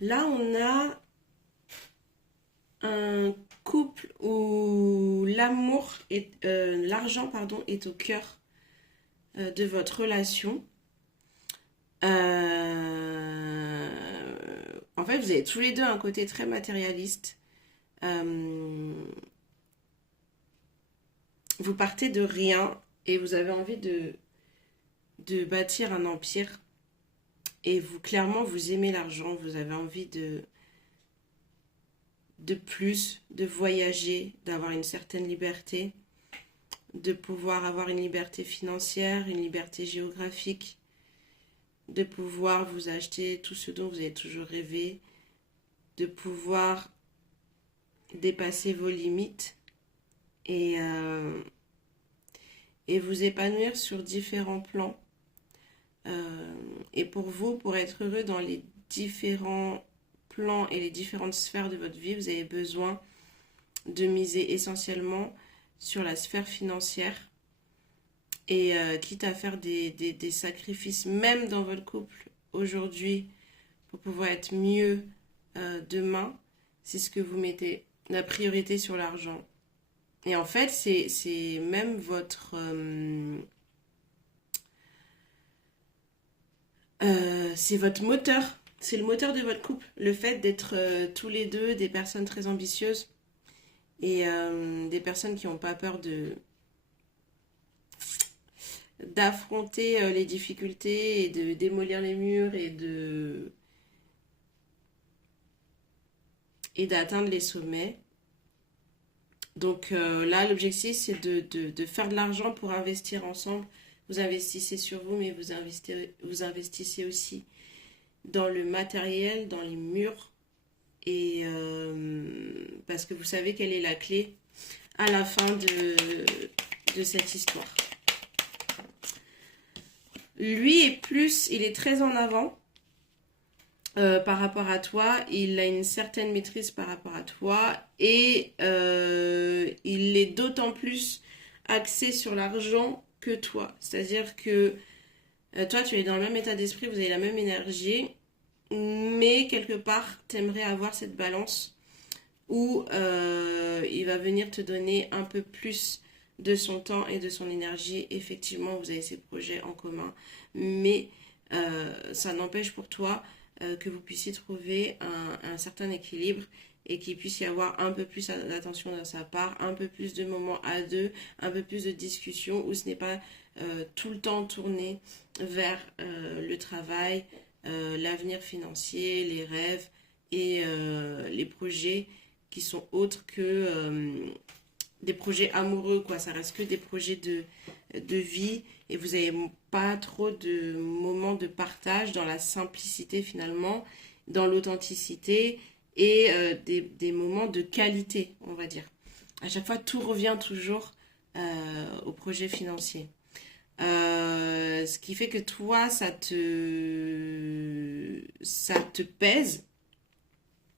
Là, on a un couple où l'argent, pardon, est au cœur de votre relation. En fait, vous avez tous les deux un côté très matérialiste. Euh, vous partez de rien et vous avez envie de bâtir un empire. Et vous, clairement, vous aimez l'argent, vous avez envie de plus, de voyager, d'avoir une certaine liberté, de pouvoir avoir une liberté financière, une liberté géographique, de pouvoir vous acheter tout ce dont vous avez toujours rêvé, de pouvoir dépasser vos limites et, euh, et vous épanouir sur différents plans. Et pour vous, pour être heureux dans les différents plans et les différentes sphères de votre vie, vous avez besoin de miser essentiellement sur la sphère financière et quitte à faire des sacrifices, même dans votre couple aujourd'hui, pour pouvoir être mieux demain, c'est ce que vous mettez la priorité sur l'argent. Et en fait, c'est même c'est votre moteur. C'est le moteur de votre couple. Le fait d'être tous les deux des personnes très ambitieuses et des personnes qui n'ont pas peur d'affronter les difficultés et de démolir les murs et d'atteindre les sommets. Donc là, l'objectif, c'est de faire de l'argent pour investir ensemble. Vous investissez sur vous, mais vous investissez aussi dans le matériel, dans les murs. Et parce que vous savez quelle est la clé à la fin de cette histoire. Lui il est très en avant par rapport à toi, il a une certaine maîtrise par rapport à toi et il est d'autant plus axé sur l'argent que toi. C'est-à-dire que toi, tu es dans le même état d'esprit, vous avez la même énergie, mais quelque part, tu aimerais avoir cette balance où il va venir te donner un peu plus de son temps et de son énergie. Effectivement, vous avez ces projets en commun, mais ça n'empêche pour toi que vous puissiez trouver un certain équilibre et qu'il puisse y avoir un peu plus d'attention de sa part, un peu plus de moments à deux, un peu plus de discussions où ce n'est pas tout le temps tourné vers le travail, l'avenir financier, les rêves et les projets qui sont autres que des projets amoureux, quoi. Ça reste que des projets de vie et vous n'avez pas trop de moments de partage dans la simplicité finalement, dans l'authenticité et des moments de qualité, on va dire. À chaque fois, tout revient toujours au projet financier. Ce qui fait que toi, ça te pèse,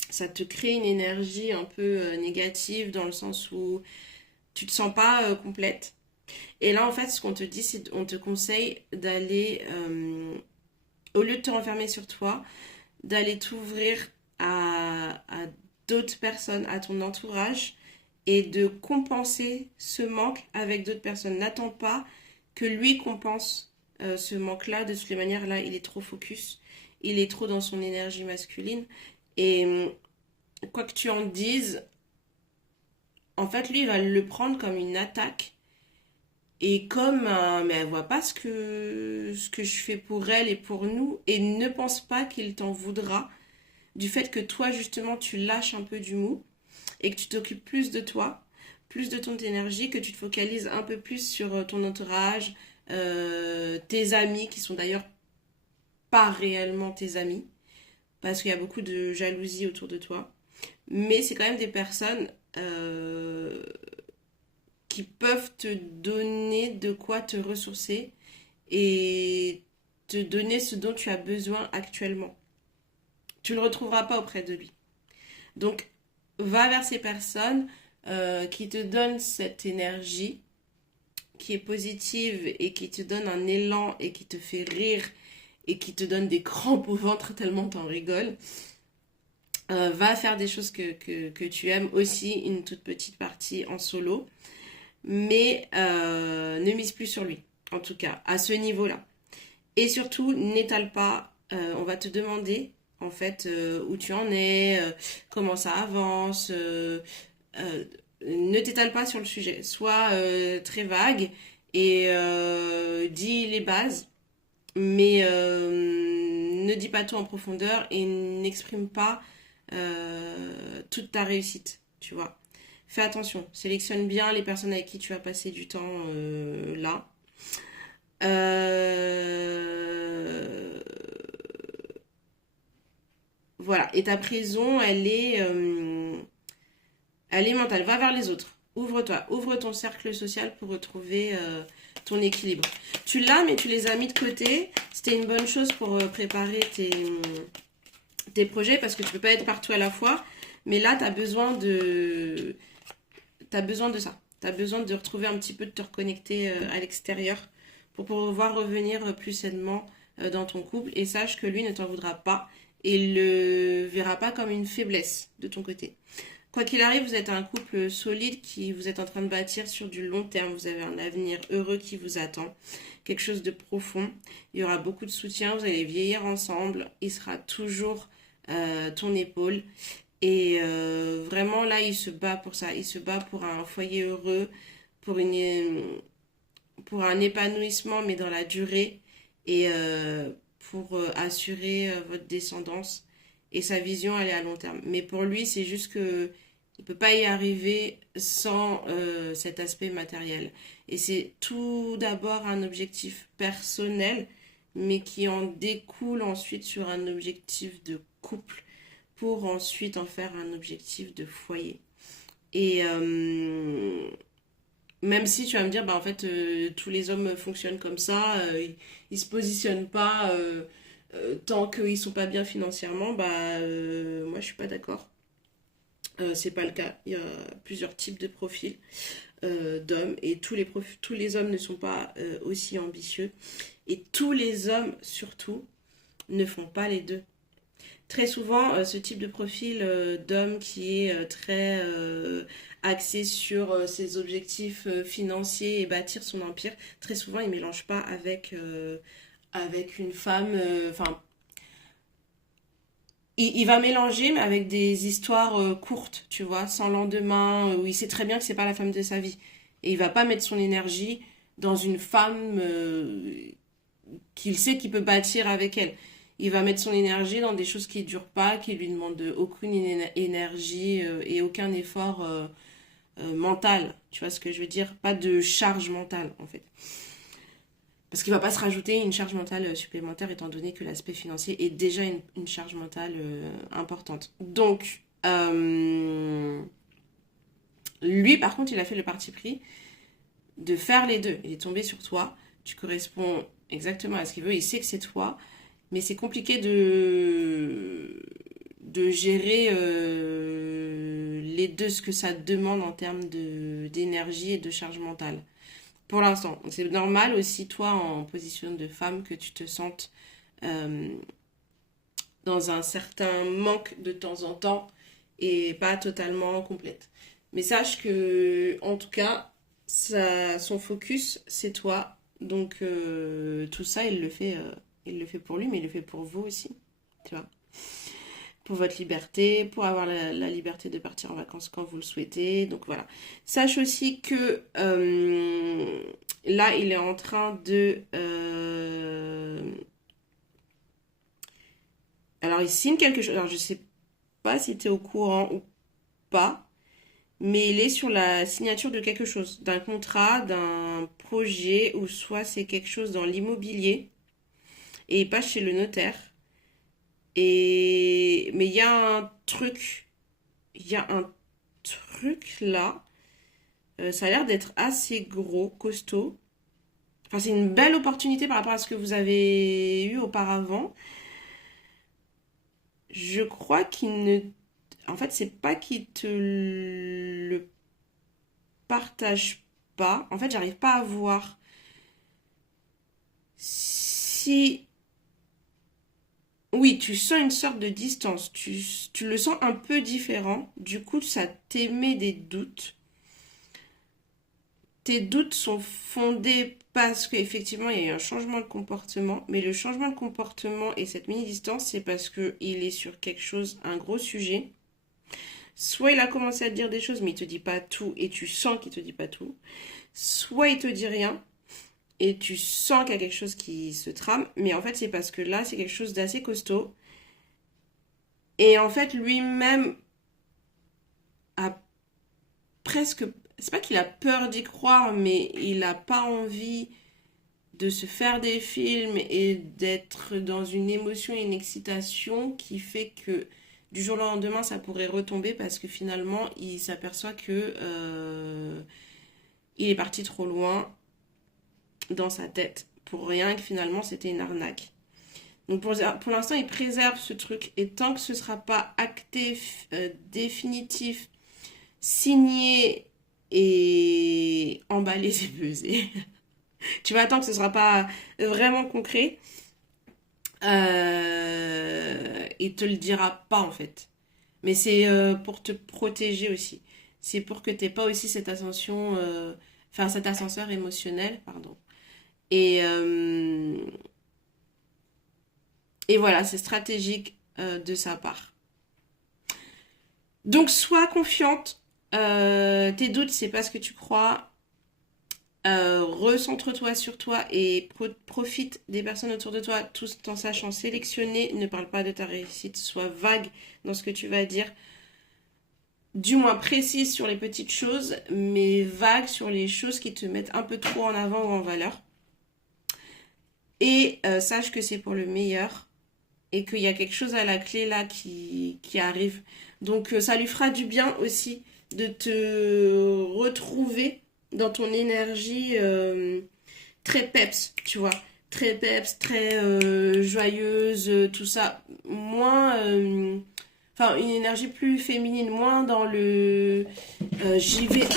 ça te crée une énergie un peu négative dans le sens où tu te sens pas complète. Et là, en fait, ce qu'on te dit, c'est on te conseille d'aller, au lieu de te renfermer sur toi, d'aller t'ouvrir à d'autres personnes, à ton entourage, et de compenser ce manque avec d'autres personnes. N'attends pas que lui compense ce manque-là. De toutes les manières, là, il est trop focus, il est trop dans son énergie masculine. Et quoi que tu en dises, en fait, lui, il va le prendre comme une attaque et comme mais elle voit pas ce que je fais pour elle et pour nous et ne pense pas qu'il t'en voudra du fait que toi justement tu lâches un peu du mou et que tu t'occupes plus de toi, plus de ton énergie, que tu te focalises un peu plus sur ton entourage, tes amis qui sont d'ailleurs pas réellement tes amis parce qu'il y a beaucoup de jalousie autour de toi, mais c'est quand même des personnes qui peuvent te donner de quoi te ressourcer et te donner ce dont tu as besoin actuellement. Tu ne le retrouveras pas auprès de lui. Donc, va vers ces personnes qui te donnent cette énergie qui est positive et qui te donne un élan et qui te fait rire et qui te donne des crampes au ventre tellement t'en rigoles. va faire des choses que tu aimes aussi, une toute petite partie en solo, mais ne mise plus sur lui, en tout cas, à ce niveau-là. Et surtout, n'étale pas, on va te demander, en fait, où tu en es, comment ça avance, ne t'étale pas sur le sujet, sois très vague et dis les bases, mais ne dis pas tout en profondeur et n'exprime pas toute ta réussite, tu vois. Fais attention, sélectionne bien les personnes avec qui tu vas passer du temps là. Euh, Voilà, et ta prison, elle est mentale. Va vers les autres. Ouvre-toi, ouvre ton cercle social pour retrouver ton équilibre. Tu l'as, mais tu les as mis de côté. C'était une bonne chose pour préparer tes projets parce que tu peux pas être partout à la fois. Mais là, tu as besoin de ça. Tu as besoin de retrouver un petit peu, de te reconnecter à l'extérieur pour pouvoir revenir plus sainement dans ton couple. Et sache que lui ne t'en voudra pas et il le verra pas comme une faiblesse de ton côté. Quoi qu'il arrive, vous êtes un couple solide qui vous êtes en train de bâtir sur du long terme. Vous avez un avenir heureux qui vous attend, quelque chose de profond. Il y aura beaucoup de soutien, vous allez vieillir ensemble. Il sera toujours ton épaule. Et vraiment, là, il se bat pour ça. Il se bat pour un foyer heureux, pour, pour un épanouissement, mais dans la durée. Et pour assurer votre descendance. Et sa vision, elle est à long terme. Mais pour lui, c'est juste que il peut pas y arriver sans cet aspect matériel. Et c'est tout d'abord un objectif personnel, mais qui en découle ensuite sur un objectif de couple pour ensuite en faire un objectif de foyer. Et même si tu vas me dire, bah en fait, tous les hommes fonctionnent comme ça, ils se positionnent pas tant qu'ils sont pas bien financièrement, bah moi je suis pas d'accord. C'est pas le cas. Il y a plusieurs types de profils d'hommes et tous les hommes ne sont pas aussi ambitieux et tous les hommes surtout ne font pas les deux. Très souvent, ce type de profil d'homme qui est très axé sur ses objectifs financiers et bâtir son empire, très souvent, il ne mélange pas avec une femme. Enfin, il va mélanger, mais avec des histoires courtes, tu vois, sans lendemain, où il sait très bien que c'est pas la femme de sa vie. Et il va pas mettre son énergie dans une femme qu'il sait qu'il peut bâtir avec elle. Il va mettre son énergie dans des choses qui ne durent pas, qui lui demandent aucune énergie et aucun effort mental. Tu vois ce que je veux dire? Pas de charge mentale, en fait. Parce qu'il ne va pas se rajouter une charge mentale supplémentaire, étant donné que l'aspect financier est déjà une charge mentale importante. Donc, lui, par contre, il a fait le parti pris de faire les deux. Il est tombé sur toi. Tu corresponds exactement à ce qu'il veut. Il sait que c'est toi. Mais c'est compliqué de gérer les deux, ce que ça demande en termes d'énergie et de charge mentale. Pour l'instant. Donc c'est normal aussi, toi, en position de femme, que tu te sentes euh, dans un certain manque de temps en temps et pas totalement complète. Mais sache que, en tout cas, son focus, c'est toi. Donc tout ça, il le fait pour lui, mais il le fait pour vous aussi. Tu vois, pour votre liberté, pour avoir la liberté de partir en vacances quand vous le souhaitez. Donc voilà. Sache aussi que là, il est en train de... Alors, il signe quelque chose. Alors, je sais pas si tu es au courant ou pas, mais il est sur la signature de quelque chose, d'un contrat, d'un projet, ou soit c'est quelque chose dans l'immobilier, et il passe chez le notaire. Mais il y a un truc là. Ça a l'air d'être assez gros, costaud. Enfin, c'est une belle opportunité par rapport à ce que vous avez eu auparavant. Je crois qu'il ne... En fait, c'est pas qu'il te le partage pas. En fait, j'arrive pas à voir si Oui, tu sens une sorte de distance. Tu le sens un peu différent. Du coup, ça t'émet des doutes. Tes doutes sont fondés parce qu'effectivement, il y a eu un changement de comportement. Mais le changement de comportement et cette mini-distance, c'est parce qu'il est sur quelque chose, un gros sujet. Soit il a commencé à te dire des choses, mais il te dit pas tout et tu sens qu'il te dit pas tout. Soit il te dit rien et tu sens qu'il y a quelque chose qui se trame, mais en fait c'est parce que là c'est quelque chose d'assez costaud. Et en fait lui-même a presque, c'est pas qu'il a peur d'y croire, mais il a pas envie de se faire des films et d'être dans une émotion et une excitation qui fait que du jour au lendemain ça pourrait retomber parce que finalement il s'aperçoit que il est parti trop loin dans sa tête pour rien, que finalement c'était une arnaque. Donc pour l'instant, il préserve ce truc et tant que ce ne sera pas acté, définitif, signé et emballé, c'est pesé. Tu vas attendre que ce ne sera pas vraiment concret. Il te le dira pas en fait. Mais c'est pour te protéger aussi. C'est pour que tu n'aies pas aussi cette ascension, enfin cet ascenseur émotionnel, pardon. Et, euh, et voilà, c'est stratégique de sa part. Donc sois confiante. Tes doutes, c'est pas ce que tu crois. Recentre-toi sur toi et profite des personnes autour de toi tout en sachant sélectionner. Ne parle pas de ta réussite. Sois vague dans ce que tu vas dire. Du moins précise sur les petites choses, mais vague sur les choses qui te mettent un peu trop en avant ou en valeur. Et sache que c'est pour le meilleur et qu'il y a quelque chose à la clé là qui arrive. Donc ça lui fera du bien aussi de te retrouver dans ton énergie très peps, tu vois. Très peps, très joyeuse, tout ça. Moins... Enfin, une énergie plus féminine, moins dans le... j'y vais...